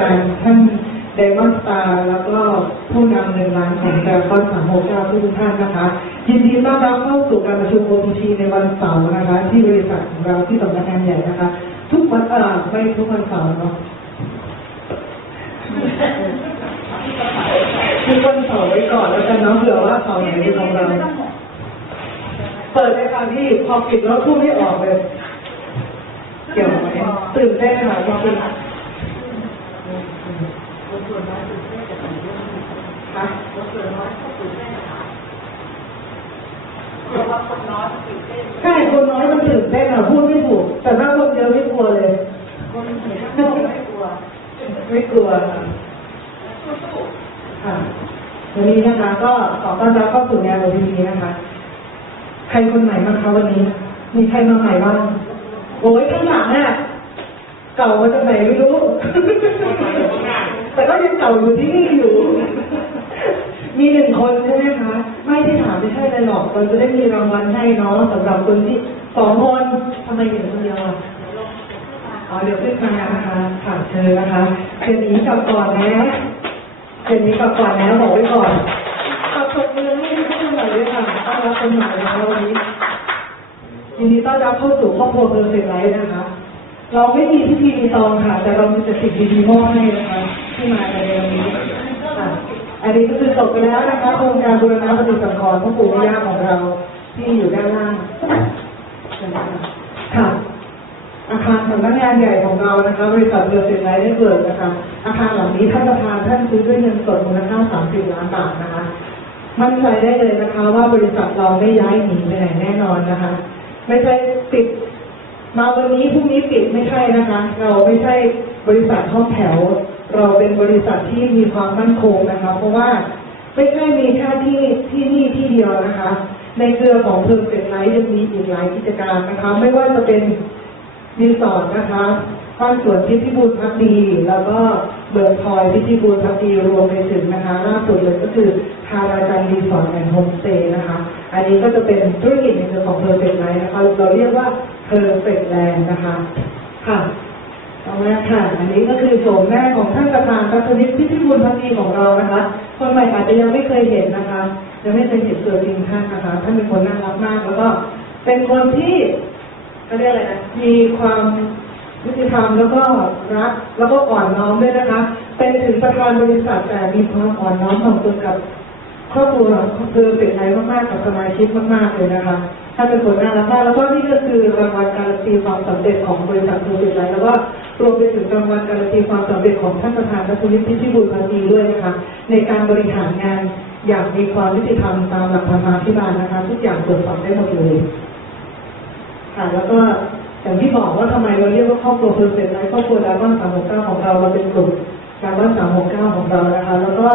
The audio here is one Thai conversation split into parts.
การท่านเดมอนสตาร์แล้วก็ผู้นำหนึ่งล้านของดาวคอนสามโมเก้าทุกท่านนะคะ ยินดีต้อนรับเข้าสู่การประชุม OPT ในวันเสาร์นะคะ ที่บริษัทของเราที่สำนักงานใหญ่นะคะ ทุกวันเออไม่ทุกวันเสาร์เนาะทุกวันเสาร์ไว้ก่อนแล้วกันเนาะเผื่อว่าเสาร์ไหนเป็นของเราเปิดในทางที่พอปิดแล้วพูดไม่ออกเลย เกี่ยวไหมตื่นเต้นค่ะพอ ส่วนน้อยคือแค่จะเปิดค่ะคนน้อยตื่นเต้นใช่คนน้อยมันตื่นเต้นอะพูดไม่ถูก แต่ถ้าคนเยอะไม่กลัวเลยไม่กลัว ไม่กลัวค่ะวันนี้นะคะก็ขอต้อนรับเข้าสู่งานวันนี้นะคะ ใครคนใหม่บ้างคะวันนี้ มีใครมาใหม่บ้างโอ้ยข้างหลังน่ะเก่ามาจากไหนไม่รู้ แต่ก็ยังเก่าอยู่ที่นี่อยู่ มีหนึ่งคนใช่ไหมคะ ไม่ได้ถามไม่ใช่เลยหรอกเราจะได้มีรางวัลให้เน้องสำหรับคนที่สองคนทำไมอยู่คนเดียวอะอ๋อเดี๋ยวขึ้นมานะคะถามเชิญนะคะเจนนี้กลับก่อนนะเจนนี้กลับก่อนนะบอกไว้ก่อนขอบคุณมือให้ทุกคนหน่อยด้วยค่ะต้อนรับคนใหม่นะคะวันนี้ยินดีต้อนรับเข้าสู่ครอบครัวเพอร์เฟกต์ไลฟ์นะคะ เราไม่มีพิธีมีตองค่ะ แต่เรามีแต่สิ่งดีๆมอบให้นะคะ ที่มาในวันนี้ค่ะอันนี้ก็คือจบไปแล้วนะคะโครงการบูรณะปฏิสังขรณ์พ่อปู่ย่าของเราที่อยู่ด้านล่างค่ะอาคารสำนักงานใหญ่ของเรานะคะบริษัทเรือเซ็นไลท์ได้เกิดนะคะ อาคารหลังนี้ท่านประธานท่านซื้อด้วยเงินสดมูลค่า 30 ล้านบาทนะคะมั่นใจได้เลยนะคะ ว่าบริษัทเราไม่ย้ายหนีไปไหนแน่นอนนะคะ ไม่ใช่ปิด มาวันนี้พรุ่งนี้ปิดไม่ใช่นะคะ เราไม่ใช่บริษัทห้องแถว เราเป็นบริษัทที่มีความมั่นคงนะคะ เพราะว่าไม่ใช่มีแค่ที่ที่นี่ที่เดียวนะคะ ในเครือของเพิ่มเป็นไลท์ยังมีอีกหลายกิจการนะคะ ไม่ว่าจะเป็นรีสอร์ทนะคะบ้านสวนพิพิบูลพักดี แล้วก็เบิร์ดพลอยพิพิบูลพักดีรวมไปถึงนะคะล่าสุดเลยก็คือทาราจันรีสอร์ทแอนด์โฮมสเตย์นะคะ อันนี้ก็จะเป็นธุรกิจในเครือของเพอร์เฟกไลท์นะคะ เราเรียกว่าเพอร์เฟกแลนด์นะคะ ค่ะ ต่อมาค่ะ อันนี้ก็คือโฉมหน้าของท่านประธานรัฐนิตพิพิบูลพักดีของเรานะคะ คนใหม่อาจจะยังไม่เคยเห็นนะคะ ยังไม่เคยเห็นตัวจริงท่านนะคะ ท่านเป็นคนน่ารักมาก แล้วก็เป็นคนที่เขาเรียกอะไรนะ มีความยุติธรรมแล้วก็รักแล้วก็อ่อนน้อมด้วยนะคะ เป็นถึงประธานบริษัทแต่มีความอ่อนน้อมถ่อมตนกับครอบครัวคือเป็นไทยมากๆกับสมาชิกมากๆเลยนะคะถ้าเป็นคนน่ารักมากแล้วก็นี่ก็คือรางวัลการันตีความสำเร็จของบริษัททูบิไลแล้วก็ รวมไปถึงรางวัลการันตีความสำเร็จของท่านประธานรัฐวิทย์พิบูลพันธีด้วยนะคะในการบริหารงานอย่างมีความยุติธรรมตามหลักธรรมาภิบาลนะคะทุกอย่างตรวจสอบได้หมดเลยค่ะแล้วก็อย่างที่บอกว่าทำไมเราเรียกว่าครอบครัวเพอร์เฟกต์ไลฟ์ครอบครัวดาวบ้านสามหกเก้าของเราเราเป็นกลุ่มดาวบ้านสามหกเก้าของเรานะคะ แล้วก็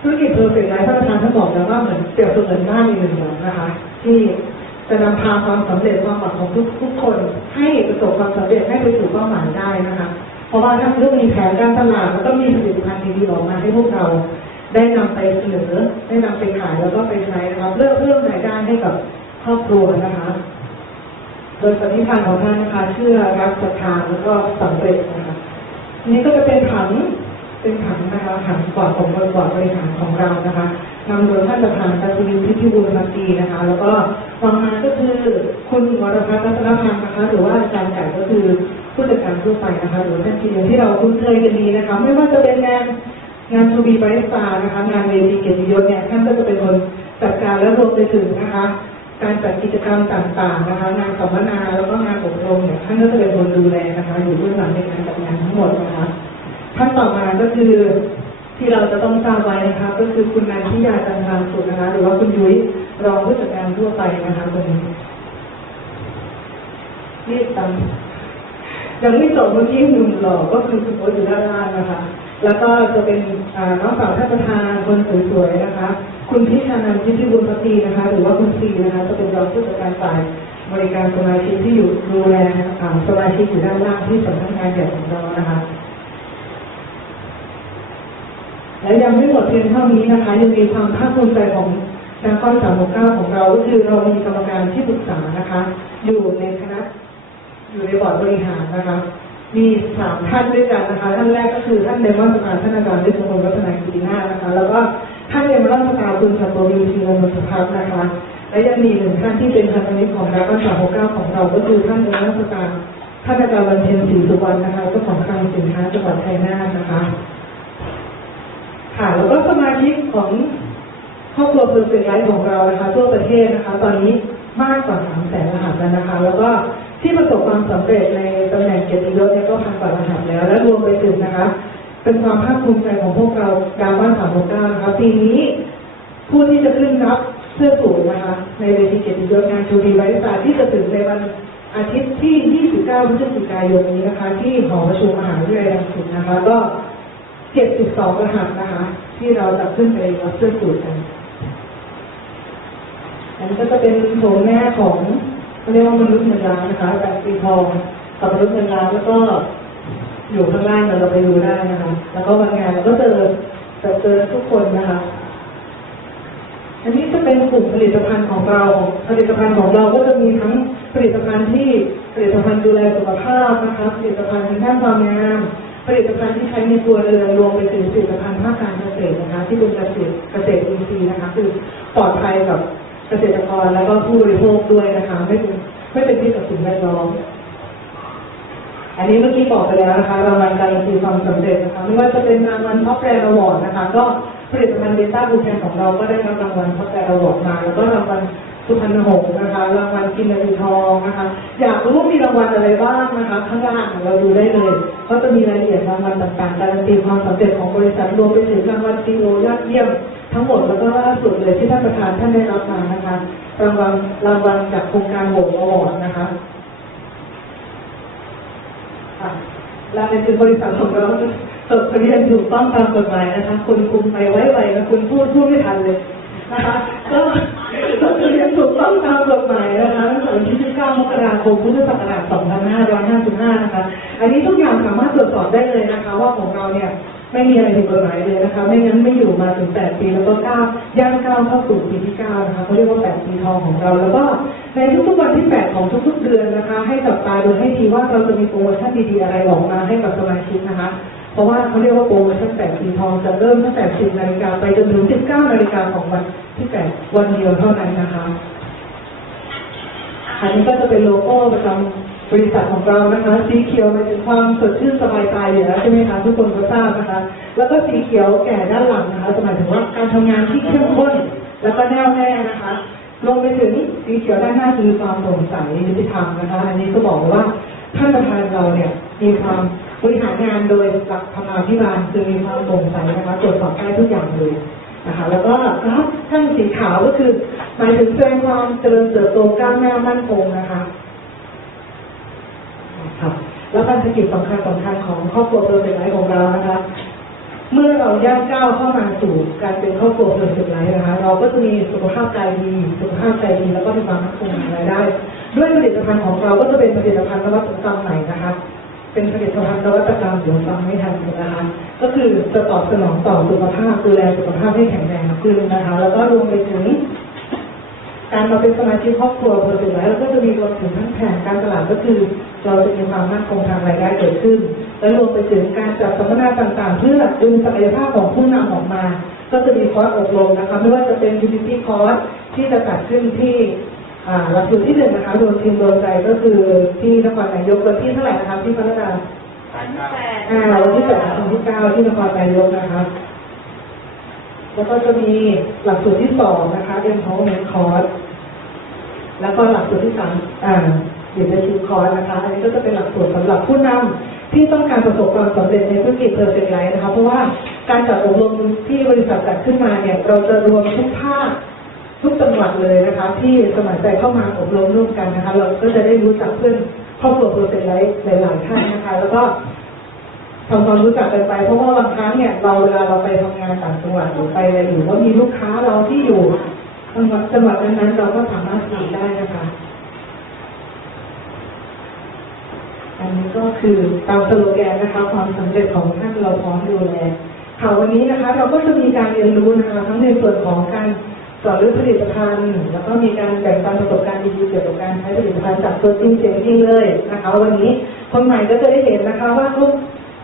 ธุรกิจเพอร์เฟกต์ไลฟ์ท่านประธานท่านบอกแล้วว่าเหมือนเปรียบเสมือนบ้านอีกหนึ่งหลังนะคะ ที่ จะนำพาความสำเร็จความหวังของทุกทุกคน ให้ประสบความสำเร็จให้ไปสู่เป้าหมายได้นะคะ เพราะว่าท่านก็มีแผนการตลาดแล้วก็มีผลิตภัณฑ์ดีๆออกมาให้พวกเราได้นำไปเสนอได้นำไปขายแล้วก็ไปใช้นะคะเพื่อเพิ่มรายได้ให้กับครอบครัวนะคะโดยปณิธานของท่านนะคะเชื่อรักศรัทธาแล้วก็สำเร็จนะคะนี้ก็จะเป็นถังเป็นถังนะคะถังกอดของบริบทบริหารของเรานะคะ นำโดยท่านประธานกัตวินพิพิบูลมาตีนะคะ แล้วก็ฟังมาก็คือคุณวรพัฒน์รัตนพันธ์นะคะ หรือว่าอาจารย์ใหญ่ก็คือผู้จัดการทั่วไปนะคะ หรือท่านทีเดียวที่เราคุ้นเคยกันดีนะคะ ไม่ว่าจะเป็นงานงานทูบีบริสตานะคะ งานเวทีเกียรติยศเนี่ยท่านก็จะเป็นคนจัดการและรวมไปถึงนะคะ การจัดกิจกรรมต่างๆนะคะ งานสัมมนาแล้วก็งานอบรมเนี่ยท่านก็จะเป็นคนดูแลนะคะ อยู่เบื้องหลังในการจัดงานทั้งหมดนะคะท่านต่อมาก็คือที่เราจะต้องทราบไว้นะคะ ก็คือคุณน ยาจันทามสุขนะคะ หรือว่าคุณยุ้ยรองผู้จัดการทั่วไปนะคะคนนี้รีบตามยังไม่จบเมื่อกี้หนุ่มหล่อก็คือคุณโอ๊ตอยู่ด้านล่างนะคะ แล้วก็จะเป็นน้องสาวท่านประธานคนสวยๆนะคะ คุณพิชานันท์พิชิบุญพักดีนะคะ หรือว่าคุณซีนะคะ จะเป็นรองผู้จัดการฝ่ายบริการสมาชิกที่อยู่ดูแลสมาชิกอยู่ด้านล่างที่สำนักงานใหญ่ของเรานะคะ และยังไม่หมดเพียงเท่านี้นะคะยังมีความภาคภูมิใจของดาวก้อนสามหกเก้าของเราก็คือเรามีกรรมการที่ปรึกษานะคะ อยู่ในคณะอยู่ในบอร์ดบริหารนะคะ มีสามท่านด้วยกันนะคะท่านแรกก็คือท่านเดมอนสภาท่านอาจารย์วิศนุวัฒนากิตินานะคะ แล้วก็ท่านเดมอนสภาคุณสัตวีธีรมุสภัทนะคะ และยังมีหนึ่งท่านที่เป็นพันธมิตรของรัฐบาลสามหกเก้าของเรา ก็คือท่านเดมอนสภาท่านอาจารย์วันเพ็ญศรีสุวรรณนะคะเจ้าของคลังสินค้าจังหวัดชัยนาทนะคะ ค่ะแล้วก็สมาชิกของครอบครัวเพอร์เฟกต์ไของเรานะคะทั่วประเทศนะคะ ตอนนี้มากกว่าสามแสนรหัสแล้วนะคะ แล้วก็ที่ประสบความสำเร็จในตำแหน่งเกียรติยศเนี่ยก็พันกว่ารหัสแล้ว และรวมไปถึงนะคะ เป็นความภาคภูมิใจของพวกเราดาวบ้านสามโมก้านะคะปีนี้ผู้ที่จะขึ้นรับเสื้อสูทนะคะ ในเวทีเกียรติยศงานชูดีไว้ศาสตร์ที่จะถึงในวันอาทิตย์ที่ 29 พฤศจิกายนนี้นะคะ ที่หอประชุมมหาวิทยาลัยรังสิตนะคะ ก็ 72 รหัสนะคะ ที่เราจะขึ้นไปรับเสื้อสูทกันอันนี้ก็จะเป็นโฉมหน้าของเรียกว่ามนุษย์เงินล้านนะคะแบบสีทองกับมนุษย์เงินล้านแล้วก็อยู่ข้างล่างเราไปดูได้นะคะ แล้วก็วันงานเราก็เจอจะเจอทุกคนนะคะอันนี้จะเป็นกลุ่มผลิตภัณฑ์ของเรา ผลิตภัณฑ์ของเราก็จะมีทั้งผลิตภัณฑ์ที่ผลิตภัณฑ์ดูแลสุขภาพนะคะ ผลิตภัณฑ์ทางด้านความงาม ผลิตภัณฑ์ที่ใช้ในครัวเรือนรวมไปถึงผลิตภัณฑ์ภาคการเกษตรนะคะ ที่เป็นเกษตรเกษตรอินทรีย์นะคะ คือปลอดภัยกับเกษตรกรแล้วก็ผู้บริโภคด้วยนะคะ ไม่เป็นไม่เป็นที่กับสิ่งแวดล้อมอันนี้เมื่อกี้บอกไปแล้วนะคะรางวัลการันตีความสำเร็จนะคะไม่ว่าจะเป็นรางวัลท็อปแบรนด์อวอร์ดนะคะ ก็ผลิตภัณฑ์เบต้าบูแทนของเราก็ได้รับรางวัลท็อปแบรนด์อวอร์ดมา แล้วก็รางวัลสุพรรณหงส์นะคะ รางวัลกินนาทีทองนะคะ อยากรู้ว่ามีรางวัลอะไรบ้างนะคะ ข้างล่างเราดูได้เลย ก็จะมีรายละเอียดรางวัลต่างๆการันตีความสำเร็จของบริษัทรวมไปถึงรางวัลซีโอยอดเยี่ยมทั้งหมดแล้วก็ล่าสุดเลยที่ท่านประธานท่านได้รับมานะคะรางวัลรางวัลจากโครงการโหวอวอร์ดนะคะค่ะและในบริษัทของเราจดทะเบียนถูกต้องตามกฎหมายนะคะคุณคุมไปไว้ไวนะคุณพูดพูดไม่ทันเลยนะคะก็ คมพุทธศักราช 2555 นะคะ อันนี้ทุกอย่างสามารถตรวจสอบได้เลยนะคะ ว่าของเราเนี่ยไม่มีอะไรผิดกฎหมายเลยนะคะ ไม่งั้นไม่อยู่มาถึง 8 ปีแล้วก็ก้าวย่างก้าวเข้าสู่ปีที่ 9 นะคะเขาเรียกว่า 8 ปีทองของเรา แล้วก็ในทุกๆวันที่ 8 ของทุกๆเดือนนะคะ ให้จับตาดูให้ดีว่าเราจะมีโปรโมชั่นดีๆอะไรออกมาให้กับสมาชิกนะคะเพราะว่าเขาเรียกว่าโปรโมชั่น8ปีทองจะเริ่มตั้งแต่ 10 นาฬิกาไปจนถึง 19 นาฬิกาของวันที่ 8 วันเดียวเท่านั้นนะคะ อันนี้ก็จะเป็นโลโก้ประจำบริษัทของเรานะคะ สีเขียวหมายถึงความสดชื่นสบายตาอยู่แล้วใช่ไหมคะทุกคนก็ทราบนะคะ แล้วก็สีเขียวแก่ด้านหลังนะคะหมายถึงว่าการทำงานที่เข้มข้นแล้วก็แน่วแน่นะคะรวมไปถึงสีเขียวด้านหน้าคือความโปร่งใสยุติธรรมนะคะ อันนี้ก็บอกว่าท่านประธานเราเนี่ยมีความบริหารงานโดยหลักธรรมาภิบาลคือมีความโปร่งใสนะคะตรวจสอบได้ทุกอย่างเลยนะคะ แล้วก็กราฟท่านสีขาวก็คือ หมายถึงแสดงความเจริญเติบโตก้าวหน้ามั่นคงนะคะค่ะแล้วพันธกิจสำคัญสำคัญของครอบครัวเพอร์เฟกต์ไลฟ์ของเรานะคะ เมื่อเราย่างก้าวเข้ามาสู่การเป็นครอบครัวเพอร์เฟกต์ไลฟ์นะคะ เราก็จะมีสุขภาพกายดีสุขภาพใจดีแล้วก็มีความมั่นคงทางรายได้ ด้วยผลิตภัณฑ์ของเราก็จะเป็นผลิตภัณฑ์นวัตกรรมใหม่นะคะ เป็นผลิตภัณฑ์นวัตกรรมเดี๋ยวฟังไม่ทันนะคะก็คือจะตอบสนองต่อสุขภาพดูแลสุขภาพให้แข็งแรงขึ้นนะคะ แล้วก็รวมไปถึง การมาเป็นสมาชิกครอบครัวพอถึงแล้วก็จะมีรวมถึงทั้งแผนการตลาดก็คือ เราจะมีความมั่นคงทางรายได้เกิดขึ้น และรวมไปถึงการจัดสัมมนาต่างๆ เพื่อดึงศักยภาพของผู้นำออกมา ก็จะมีคอร์สอบรมนะคะไม่ว่าจะเป็น UPT คอร์สที่จะจัดขึ้นที่อ่าหลักสูตรที่หนึ่งนะคะรวมทีมโดนใจก็คือที่นครนายกวันที่เท่าไหร่นะคะที่พัฒนาอ่าวันที่แปดถึงที่เก้าที่นครนายกนะคะแล้วก็จะมีหลักสูตรที่สองนะคะ Empowerment Course แล้วก็หลักสูตรที่สามอ่า Leadership Course นะคะ อันนี้ก็จะเป็นหลักสูตรสำหรับผู้นำที่ต้องการประสบความสำเร็จในธุรกิจเพอร์เฟกต์ไลฟ์นะคะ เพราะว่าการจัดอบรมที่บริษัทจัดขึ้นมาเนี่ย เราจะรวมทุกภาคทุกจังหวัดเลยนะคะ ที่สมัครใจเข้ามาอบรมร่วมกันนะคะ เราก็จะได้รู้จักเพื่อนครอบครัวเพอร์เฟกต์ไลฟ์หลายๆท่านนะคะ แล้วก็ทำความรู้จักกันไปเพราะว่าบางครั้งเนี่ยเราเวลาเราไปทำงานต่างจังหวัดหรือไปอะไรอยู่แล้วมีลูกค้าเราที่อยู่ จังหวัดจังหวัดนั้นเราก็สามารถทำได้นะคะ อันนี้ก็คือตามสโลแกนนะคะ ความสำเร็จของท่านเราพร้อมดูแลค่ะวันนี้นะคะ เราก็จะมีการเรียนรู้นะคะทั้งในส่วนของการสอนเรื่องผลิตภัณฑ์ แล้วก็มีการแบ่งปันประสบการณ์ดีๆเกี่ยวกับการใช้ผลิตภัณฑ์จากตัวจริงเสียงจริงเลยนะคะ วันนี้คนใหม่ก็จะได้เห็นนะคะว่าเขา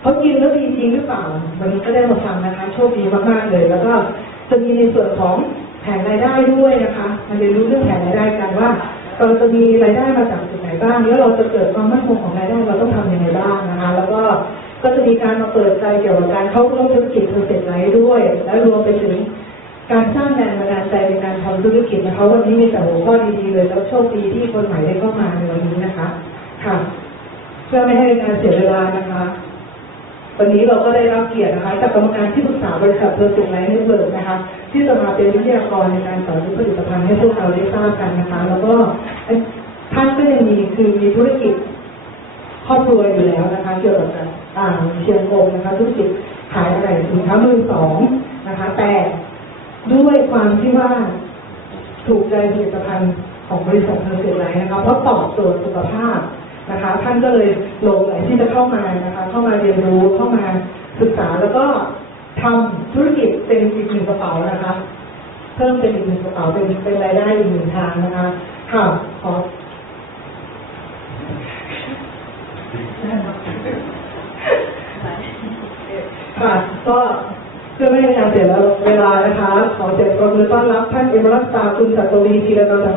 เขากินแล้วดีจริงหรือเปล่า วันนี้ก็ได้มาฟังนะคะ โชคดีมากๆเลย แล้วก็จะมีในส่วนของ แผนรายได้ด้วยนะคะมาเรียนรู้เรื่องแผนรายได้กันว่าเราจะมีรายได้มาจากจุดไหนบ้าง แล้วเราจะเกิดความมั่นคงของรายได้เราต้องทำยังไงบ้างนะคะ แล้วก็ก็จะมีการมาเปิดใจเกี่ยวกับการเข้าร่วมธุรกิจเพอร์เฟกต์ไลท์ด้วย และรวมไปถึงการสร้างแรงบันดาลใจในการทำธุรกิจนะคะวันนี้มีแต่หัวข้อดีๆเลยแล้วโชคดีที่คนใหม่ได้เข้ามาในวันนี้นะคะ ค่ะ เพื่อไม่ให้เป็นการเสียเวลานะคะ วันนี้เราก็ได้รับเกียรตินะคะจากกรรมการที่ปรึกษาบริษัทเพอร์เซนไลท์เน็ตเวิร์กนะคะ ที่จะมาเป็นวิทยากรในการสอนผลิตภัณฑ์ให้พวกเราได้ทราบกันนะคะ แล้วก็ท่านก็ยังมีคือมีธุรกิจครอบครัวอยู่แล้วนะคะเกี่ยวกับอ่าเชียงกงนะคะธุรกิจขายอะไรสินค้ามือสองนะคะ แต่ด้วยความที่ว่าถูกใจผลิตภัณฑ์ของบริษัทเพอร์เซนไลท์นะคะเพราะตอบโจทย์สุขภาพ นะคะ ท่านก็เลยหลงไหลที่จะเข้ามานะคะ เข้ามาเรียนรู้เข้ามาศึกษาแล้วก็ทำธุรกิจเป็นอีกหนึ่งกระเป๋านะคะ เพิ่มเป็นอีกหนึ่งกระเป๋าเป็นเป็นรายได้อีกหนึ่งทางนะคะค่ะขอค่ะก็เพื่อไม่ให้การเสียเวลานะคะ ขอเสียงปรบมือต้อนรับท่านเอมรัสตาคุณสัตวีธีรนันท์